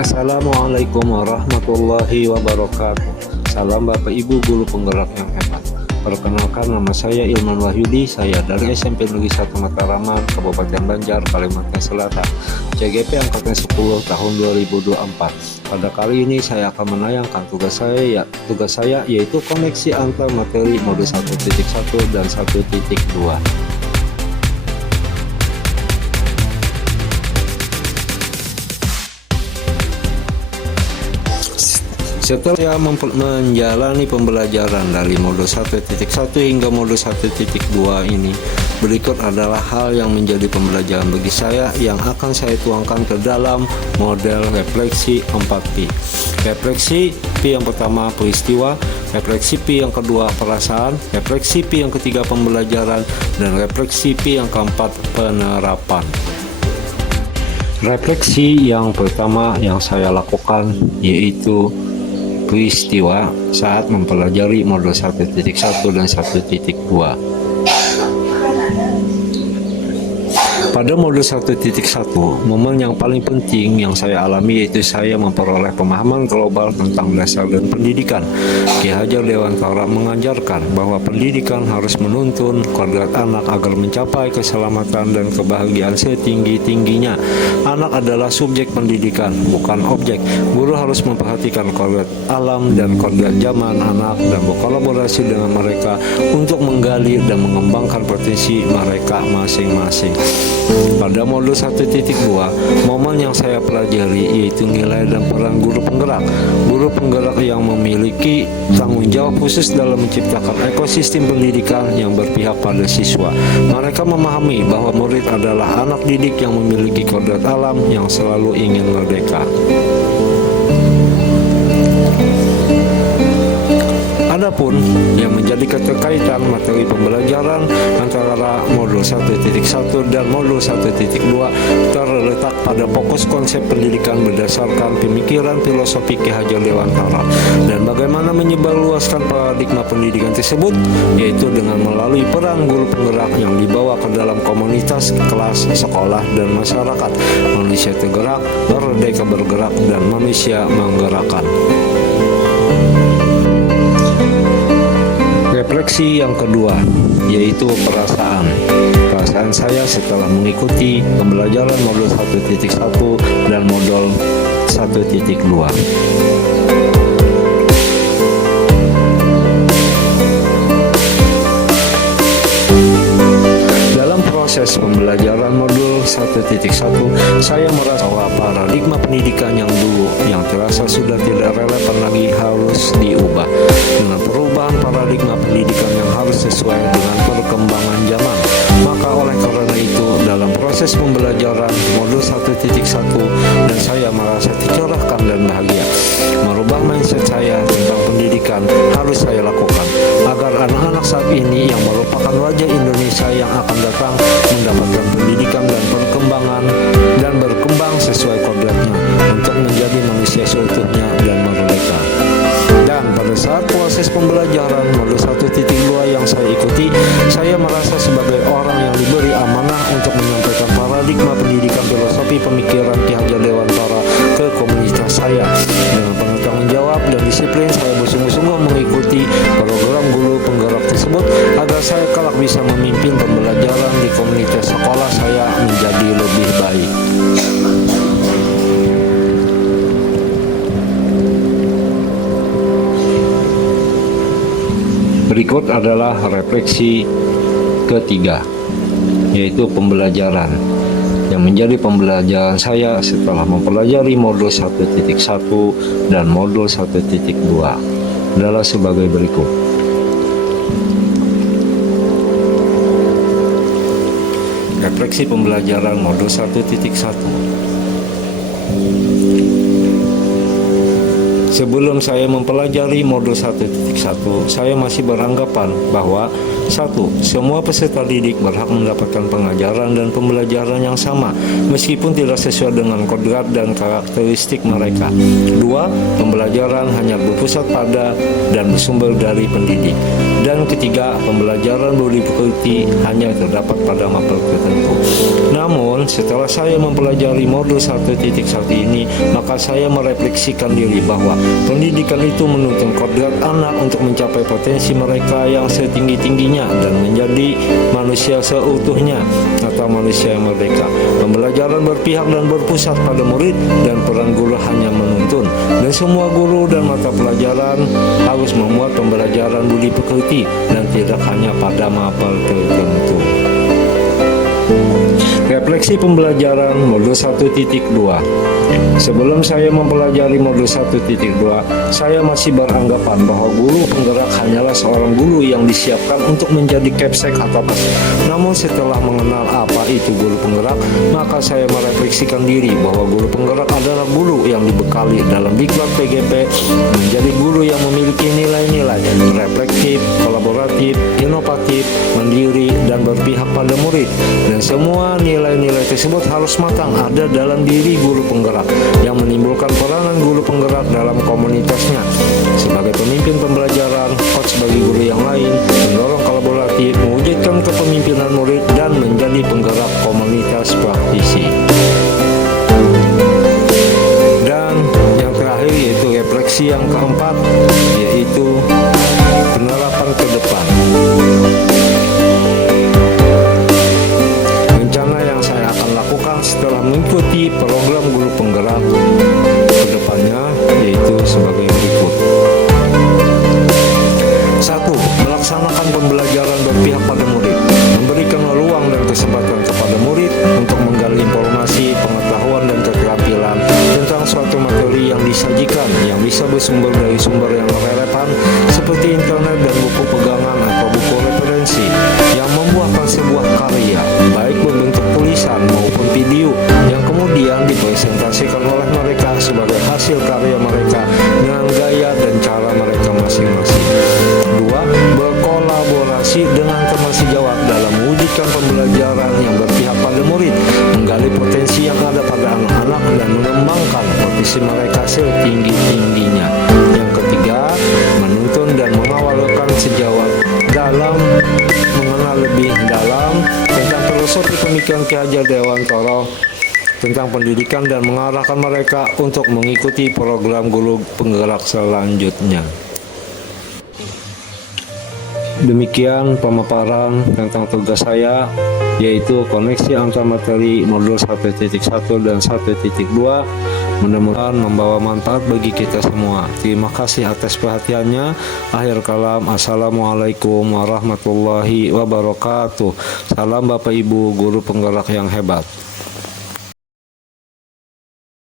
Assalamualaikum warahmatullahi wabarakatuh. Salam Bapak Ibu guru penggerak yang hebat. Perkenalkan, nama saya Ilman Wahyudi. Saya dari SMP Negeri 1 Mataraman, Kabupaten Banjar, Kalimantan Selatan. CGP angkatan 10 tahun 2024. Pada kali ini saya akan menayangkan tugas saya yaitu koneksi antar materi mode 1.1 dan 1.2. Setelah menjalani pembelajaran dari mode 1.1 hingga mode 1.2 ini, berikut adalah hal yang menjadi pembelajaran bagi saya yang akan saya tuangkan ke dalam model refleksi 4P. Refleksi P yang pertama peristiwa, refleksi P yang kedua perasaan, refleksi P yang ketiga pembelajaran, dan refleksi P yang keempat penerapan. Refleksi yang pertama yang saya lakukan yaitu peristiwa saat mempelajari mode 1.1 dan 1.2. Pada mode 1.1, momen yang paling penting yang saya alami yaitu saya memperoleh pemahaman global tentang dasar dan pendidikan. Ki Hajar Dewantara mengajarkan bahwa pendidikan harus menuntun kodrat anak agar mencapai keselamatan dan kebahagiaan setinggi-tingginya. Anak adalah subjek pendidikan, bukan objek. Guru harus memperhatikan kodrat alam dan kodrat zaman anak dan berkolaborasi dengan mereka untuk menggali dan mengembangkan potensi mereka masing-masing. Pada mode 1.2, momen yang saya pelajari yaitu nilai dan peran guru penggerak. Guru penggerak yang memiliki tanggung jawab khusus dalam menciptakan ekosistem pendidikan yang berpihak pada siswa. Mereka memahami bahwa murid adalah anak didik yang memiliki kodrat alam yang selalu ingin merdeka. Adapun yang menjadi keterkaitan materi pembelajaran antara modul 1.1 dan modul 1.2 terletak pada fokus konsep pendidikan berdasarkan pemikiran filosofi Ki Hajar Dewantara dan bagaimana menyebarluaskan paradigma pendidikan tersebut, yaitu dengan melalui peran guru penggerak yang dibawa ke dalam komunitas, kelas, sekolah, dan masyarakat. Manusia tergerak, merdeka bergerak, dan manusia menggerakkan. Refleksi yang kedua yaitu perasaan. Perasaan saya setelah mengikuti pembelajaran modul 1.1 dan modul 1.2. Proses pembelajaran modul 1.1, saya merasa bahwa paradigma pendidikan yang dulu yang terasa sudah tidak relevan lagi harus diubah dengan perubahan paradigma pendidikan yang harus sesuai dengan perkembangan zaman. Maka oleh karena itu dalam proses pembelajaran modul 1.1 dan saya merasa tercerahkan dan bahagia. Merubah mindset saya tentang pendidikan harus saya lakukan agar anak-anak saat ini yang merupakan wajah Indonesia yang akan datang mendapatkan pendidikan dan perkembangan dan berkembang sesuai kodratnya untuk menjadi manusia seutuhnya dan merdeka. Dan pada saat proses pembelajaran modul 1.2 yang saya ikuti, saya merasa sebagai orang yang diberi amanah untuk menyampaikan paradigma pendidikan filosofi pemikiran Ki Hajar Dewantara ke komunitas saya. Dengan penuh tanggung jawab dan disiplin, saya bersungguh-sungguh mengikuti program guru penggerak tersebut agar saya kelak bisa memimpin pembelajaran di komunitas sekolah saya menjadi lebih baik. Berikut adalah refleksi ketiga, yaitu pembelajaran. Yang menjadi pembelajaran saya setelah mempelajari modul 1.1 dan modul 1.2 adalah sebagai berikut. Refleksi pembelajaran modul 1.1. Sebelum saya mempelajari modul 1.1, saya masih beranggapan bahwa 1. Semua peserta didik berhak mendapatkan pengajaran dan pembelajaran yang sama, meskipun tidak sesuai dengan kodrat dan karakteristik mereka. 2. Pembelajaran hanya berpusat pada dan bersumber dari pendidik. Dan ketiga, pembelajaran budi pekerti hanya terdapat pada mapel tertentu. Namun, setelah saya mempelajari modul 1.1 ini, maka saya merefleksikan diri bahwa pendidikan itu menuntun kodrat anak untuk mencapai potensi mereka yang setinggi-tingginya dan menjadi manusia seutuhnya atau manusia yang merdeka. Pembelajaran berpihak dan berpusat pada murid dan peran guru hanya menuntun. Dan semua guru dan mata pelajaran harus memuat pembelajaran budi pekerti dan tidak hanya pada mapel tertentu. Refleksi pembelajaran modul 1.2. Sebelum saya mempelajari modul 1.2, saya masih beranggapan bahwa guru penggerak hanyalah seorang guru yang disiapkan untuk menjadi capsek atau pas. Namun setelah mengenal apa itu guru penggerak, maka saya merefleksikan diri bahwa guru penggerak adalah guru yang dibekali dalam diklat PGP menjadi guru yang memiliki nilai-nilai reflektif, kolaboratif, inovatif, mandiri, dan berpihak pada murid. Dan semua nilai-nilai tersebut harus matang ada dalam diri guru penggerak yang menimbulkan peranan guru penggerak dalam komunitasnya sebagai pemimpin pembelajaran, coach bagi guru yang lain, mendorong kolaboratif, mewujudkan kepemimpinan murid, dan menjadi penggerak komunitas praktisi. Dan yang terakhir yaitu refleksi yang keempat, yaitu penerapan ke depan. Setelah mengikuti program guru penggerak ke depannya yaitu sebagai berikut. 1. Melaksanakan pembelajaran berpihak pada murid, memberikan ruang dan kesempatan kepada murid untuk menggali informasi, pengetahuan, dan keterampilan tentang suatu materi yang disajikan yang bisa bersumber dari sumber yang relevan seperti internet dan buku pegangan atau buku referensi yang membuahkan sebuah karya baik berbentuk tulisan maupun video yang kemudian dipresentasikan oleh mereka sebagai hasil karya mereka dengan gaya dan cara mereka masing-masing. 2. Berkolaborasi dengan teman sejawat dalam mewujudkan pembelajaran yang berpihak pada murid, menggali potensi yang ada pada anak-anak dan mengembangkan potensi mereka setinggi-tingginya. Yang ketiga, menuntun dan mengawal rekan sejawat dalam mengenal lebih dalam tentang filosofi pemikiran Ki Hajar Dewantara tentang pendidikan dan mengarahkan mereka untuk mengikuti program guru penggerak selanjutnya. Demikian pemaparan tentang tugas saya, yaitu koneksi antar materi modul 1.1 dan 1.2. Mudah-mudahan membawa manfaat bagi kita semua. Terima kasih atas perhatiannya. Akhir kalam, assalamualaikum warahmatullahi wabarakatuh. Salam Bapak Ibu guru penggerak yang hebat.